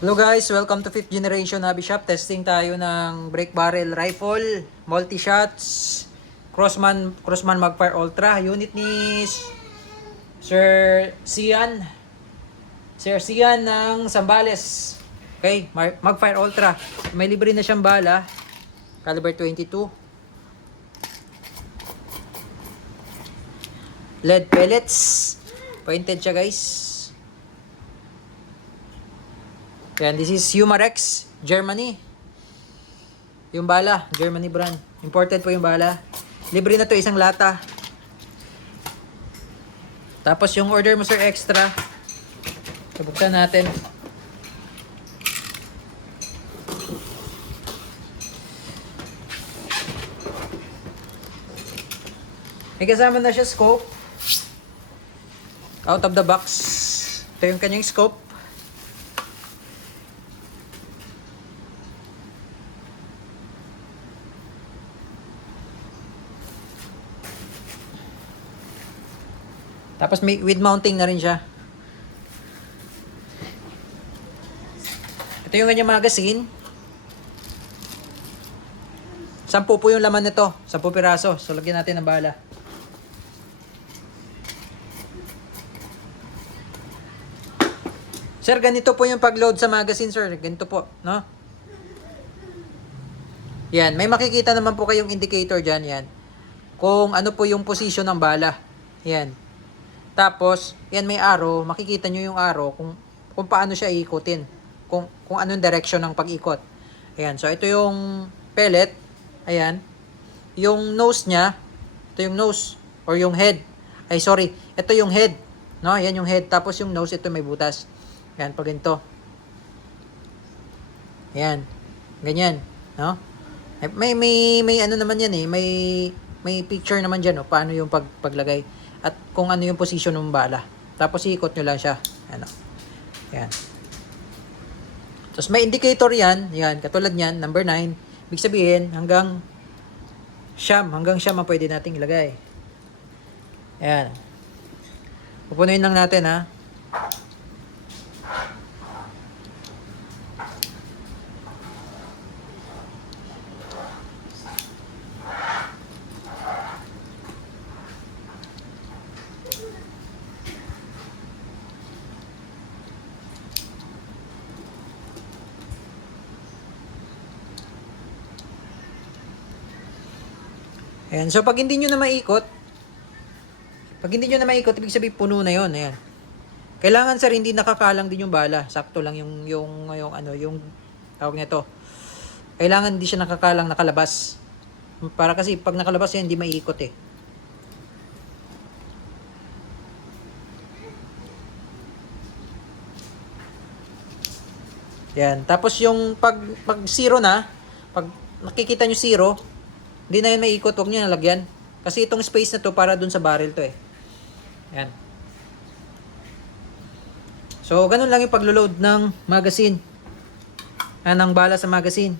Hello guys, welcome to 5th generation Hobby Shop. Testing tayo ng brake barrel rifle, multi-shots, Crossman Magfire Ultra. Unit ni Sir Sian. Sir Sian ng Zambales. Okay, Magfire Ultra. May libre na siyang bala. Caliber 22. Lead pellets. Pointed siya guys. Yan, this is Humarex, Germany. Yung bala, Germany brand. Imported po yung bala. Libre na to, isang lata. Tapos yung order mo sir extra. Buksan natin. May kasama na siya scope. Out of the box. Ito yung kanyang scope. Tapos may with mounting na rin siya. Ito yung kanyang magazine. 10 po yung laman nito. 10 piraso. So lagyan natin ng bala. Sir, ganito po yung pag-load sa magazine, sir. Ganito po, no? Yan. May makikita naman po kayong indicator dyan. Yan. Kung ano po yung position ng bala. Yan. Tapos, yan may arrow, makikita nyo yung arrow kung paano siya iikutin. Kung anong direction ng pag-ikot. Ayan, so ito yung pellet. Ayan. Yung nose niya, ito yung nose or yung head. Ay, sorry. Ito yung head. No? Ayan yung head. Tapos yung nose, ito may butas. Ayan, pag ganito. Ayan. Ganyan. No? May ano naman yan eh. May picture naman dyan. No? Paano yung paglagay. At kung ano yung position ng bala. Tapos iikot nyo lang siya. Ano. Yan. Tapos may indicator yan. Yan. Katulad yan. Number 9. Ibig sabihin, hanggang siyam ang pwede nating ilagay. Yan. Pupunuin lang natin ha. Ayan. So, pag hindi nyo na maikot, ibig sabihin puno na yon. Ayan. Kailangan sir, hindi nakakalang din yung bala. Sakto lang yung tawag nito. Kailangan hindi siya nakakalang nakalabas. Para kasi pag nakalabas yan, hindi maiikot eh. Yan. Tapos yung pag zero na, pag nakikita nyo zero, hindi na yun maiikot, huwag nyo nalagyan. Kasi itong space na to para dun sa barrel to eh. Yan. So, ganun lang yung paglo-load ng magazine. Ng bala sa magazine.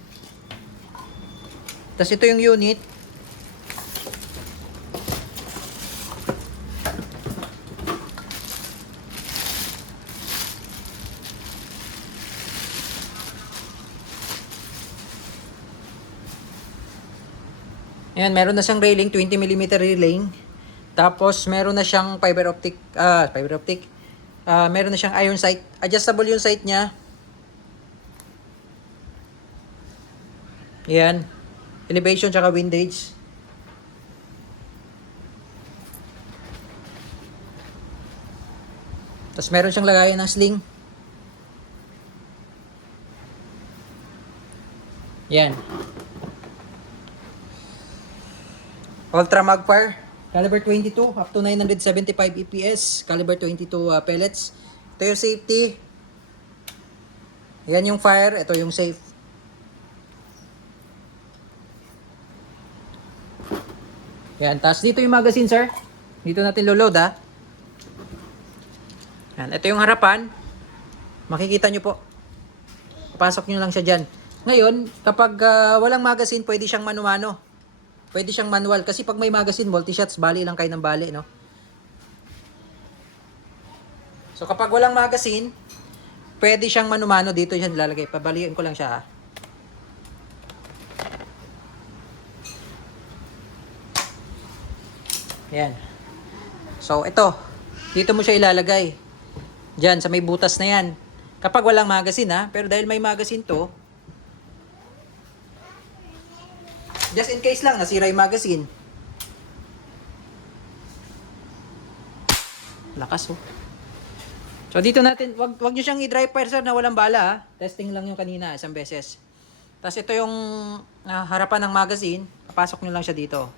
Tapos ito yung unit. Ayan, meron na siyang railing, 20mm railing. Tapos, meron na siyang fiber optic. Meron na siyang iron sight. Adjustable yung sight niya. Ayan. Elevation tsaka windage. Tapos, meron siyang lagayan ng sling. Ayan. Ultra Magfire, caliber 22, up to 975 EPS, caliber 22 pellets. Ito yung safety. Yan yung fire, ito yung safe. Yan, tapos dito yung magazine sir. Dito natin lo-load ha. Yan, ito yung harapan. Makikita nyo po. Papasok nyo lang siya dyan. Ngayon, kapag walang magazine, pwede siyang mano-mano. Pwede siyang manual. Kasi pag may magazine, multi-shots, bali lang kayo ng bali, no? So, kapag walang magazine, pwede siyang manumano dito yan lalagay. Pabaliin ko lang siya ha. Yan. So, ito. Dito mo siya ilalagay. Diyan, sa may butas na yan. Kapag walang magazine ha. Pero dahil may magazine to, just in case lang, nasira yung magazine. Lakas oh. So, dito natin, wag nyo siyang i-dry fire sir na walang bala ha. Testing lang yung kanina, isang beses. Tapos ito yung harapan ng magazine. Papasok nyo lang siya dito.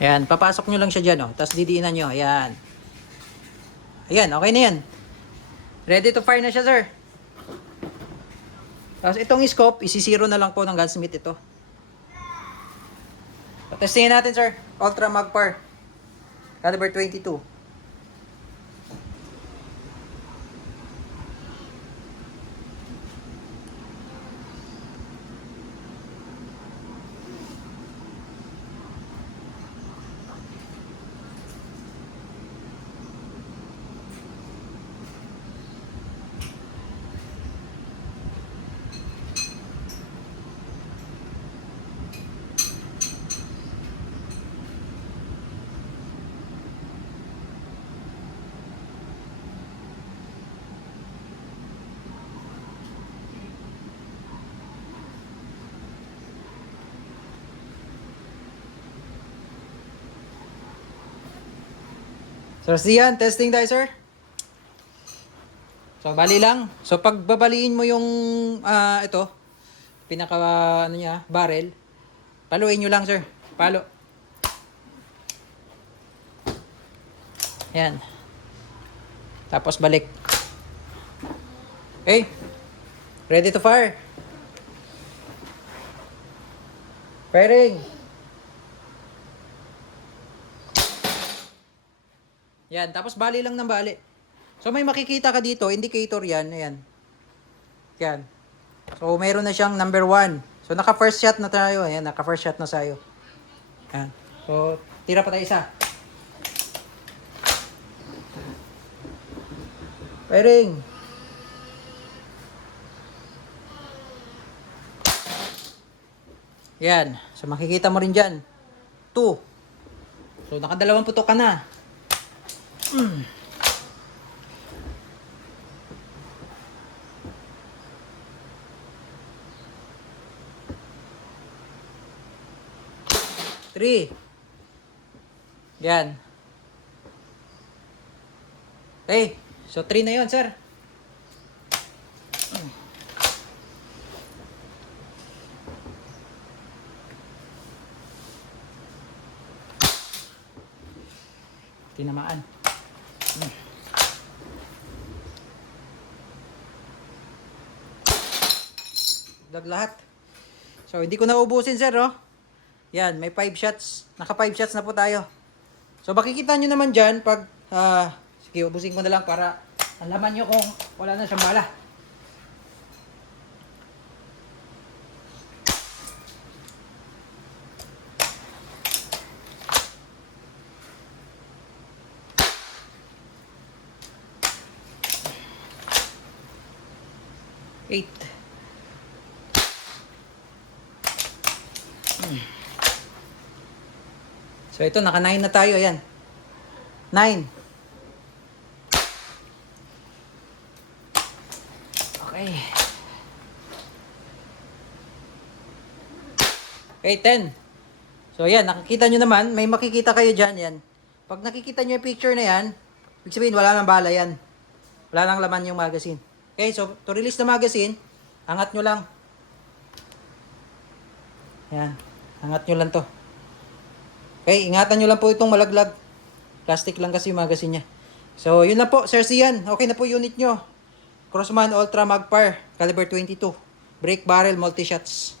Ayan, papasok nyo lang siya dyan, oh. Tapos didiinan nyo, ayan. Ayan, okay na yan. Ready to fire na siya, sir. Tapos itong scope, isi-zero na lang po ng gunsmith ito. Testingin natin, sir. Ultra Magpar. Caliber 22. Sir Sian, testing tayo, sir. So, bali lang. So, pag babaliin mo yung, ito, pinaka, ano niya, barrel, paluin nyo lang, sir. Palo. Yan. Tapos, balik. Okay. Ready to fire. Firing. Yan, tapos bali lang ng bali. So may makikita ka dito, indicator yan, ayan. Yan. So meron na siyang number 1. So naka first shot na tayo, ayan, naka first shot na tayo. Yan. So tira pa tayo isa. Firing. Yan. So makikita mo rin dyan. 2. So nakadalawang putok ka na. 3. Yan. Okay. So 3 na yon, sir. Tinamaan. Lahat. So, hindi ko na ubusin, sir, oh. Yan, may 5 shots. Naka 5 shots na po tayo. So, makikita nyo naman dyan pag, sige, ubusin ko na lang para alaman nyo kung wala na siyang bala. Eight. So ito, naka 9 na tayo, ayan. 9. Okay. Okay, 10. So ayan, nakikita nyo naman, may makikita kayo dyan, yan. Pag nakikita nyo yung picture na yan, ibig sabihin, wala nang bala yan. Wala nang laman yung magazine. Okay, so to release the magazine, angat nyo lang. Yan, angat nyo lang to. Okay, ingatan nyo lang po itong malaglag. Plastic lang kasi yung magazine niya. So, yun lang po, Sir Sian. Okay na po unit nyo. Crossman Ultra Magpar, caliber 22. Break barrel, multi-shots.